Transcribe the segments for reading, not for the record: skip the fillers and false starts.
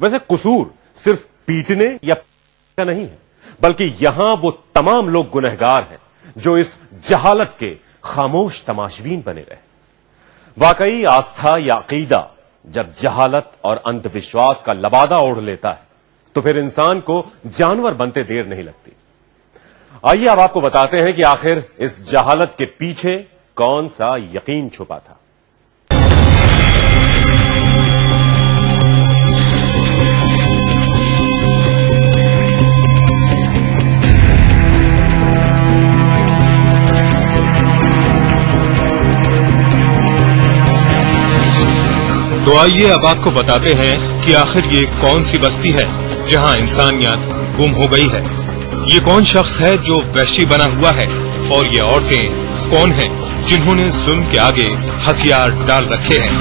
वैसे कसूर सिर्फ पीटने या का नहीं है, बल्कि यहां वो तमाम लोग गुनहगार हैं जो इस जहालत के खामोश तमाशबीन बने रहे। वाकई आस्था या अकीदा जब जहालत और अंधविश्वास का लबादा ओढ़ लेता है तो फिर इंसान को जानवर बनते देर नहीं लगती। आइए अब आपको बताते हैं कि आखिर इस जहालत के पीछे कौन सा यकीन छुपा था। तो आइए अब आपको बताते हैं कि आखिर ये कौन सी बस्ती है जहां इंसानियत गुम हो गई है। ये कौन शख्स है जो वहशी बना हुआ है और ये औरतें कौन हैं जिन्होंने जुल्म के आगे हथियार डाल रखे हैं।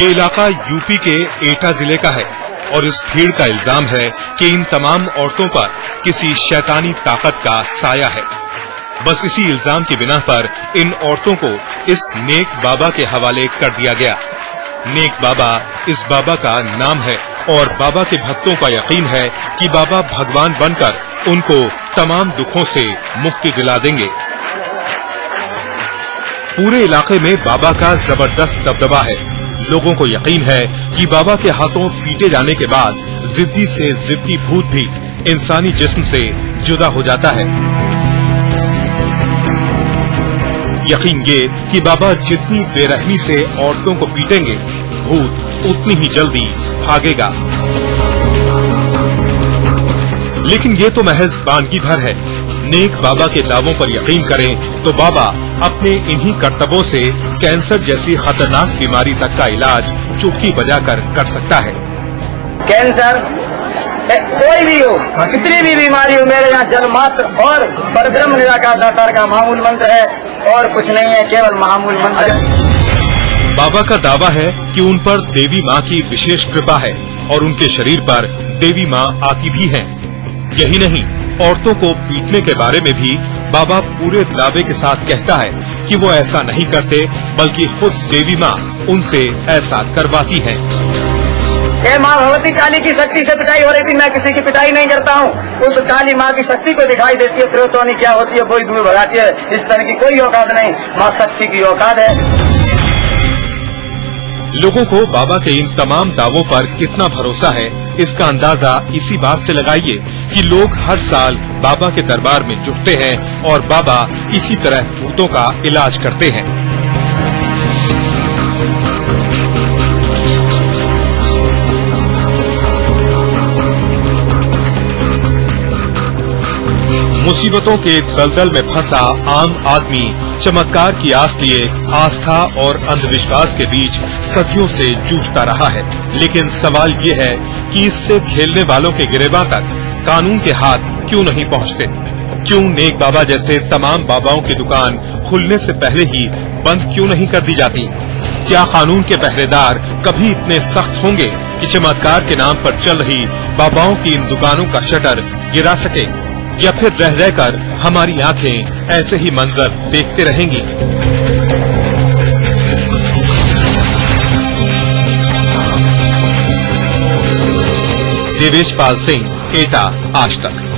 ये इलाका यूपी के एटा जिले का है और इस भीड़ का इल्जाम है कि इन तमाम औरतों पर किसी शैतानी ताकत का साया है। बस इसी इल्जाम की बिना पर इन औरतों को इस नेक बाबा के हवाले कर दिया गया। नेक बाबा इस बाबा का नाम है और बाबा के भक्तों का यकीन है कि बाबा भगवान बनकर उनको तमाम दुखों से मुक्ति दिला देंगे। पूरे इलाके में बाबा का जबरदस्त दबदबा है। लोगों को यकीन है कि बाबा के हाथों पीटे जाने के बाद जिद्दी से जिद्दी भूत भी इंसानी जिस्म से जुदा हो जाता है। यकीन ये कि बाबा जितनी बेरहमी से औरतों को पीटेंगे, भूत उतनी ही जल्दी भागेगा। लेकिन ये तो महज बानगी भर है। नेक बाबा के दावों पर यकीन करें तो बाबा अपने इन्हीं करतबों से कैंसर जैसी खतरनाक बीमारी तक का इलाज चुटकी बजाकर कर सकता है। कैंसर कोई भी हो, कितनी भी बीमारी हो, मेरे यहाँ जल मात्र और परब्रह्म निराकार दातार का महामूल मंत्र है और कुछ नहीं है, केवल महामूल मंत्र है। बाबा का दावा है कि उन पर देवी माँ की विशेष कृपा है और उनके शरीर पर देवी माँ आती भी हैं। यही नहीं, औरतों को पीटने के बारे में भी बाबा पूरे दावे के साथ कहता है कि वो ऐसा नहीं करते, बल्कि खुद देवी माँ उनसे ऐसा करवाती है। माँ भगवती काली की शक्ति से पिटाई हो रही थी, मैं किसी की पिटाई नहीं करता हूँ। उस काली माँ की शक्ति को दिखाई देती है, त्रियोतनी क्या होती है वही दूर भगाती है। इस तरह की कोई औकात नहीं, माँ शक्ति की औकात है। लोगों को बाबा के इन तमाम दावों पर कितना भरोसा है, इसका अंदाजा इसी बात से लगाइए कि लोग हर साल बाबा के दरबार में जुटते हैं और बाबा इसी तरह भूतों का इलाज करते हैं। मुसीबतों के दलदल में फंसा आम आदमी चमत्कार की आस लिए आस्था और अंधविश्वास के बीच सदियों से जूझता रहा है। लेकिन सवाल ये है कि इससे खेलने वालों के गिरेबां तक कानून के हाथ क्यों नहीं पहुंचते? क्यों नेक बाबा जैसे तमाम बाबाओं की दुकान खुलने से पहले ही बंद क्यों नहीं कर दी जाती? क्या कानून के पहरेदार कभी इतने सख्त होंगे कि चमत्कार के नाम पर चल रही बाबाओं की इन दुकानों का शटर गिरा सके? या फिर रह रहकर हमारी आंखें ऐसे ही मंजर देखते रहेंगी? देवेश पाल सिंह, एटा, आज तक।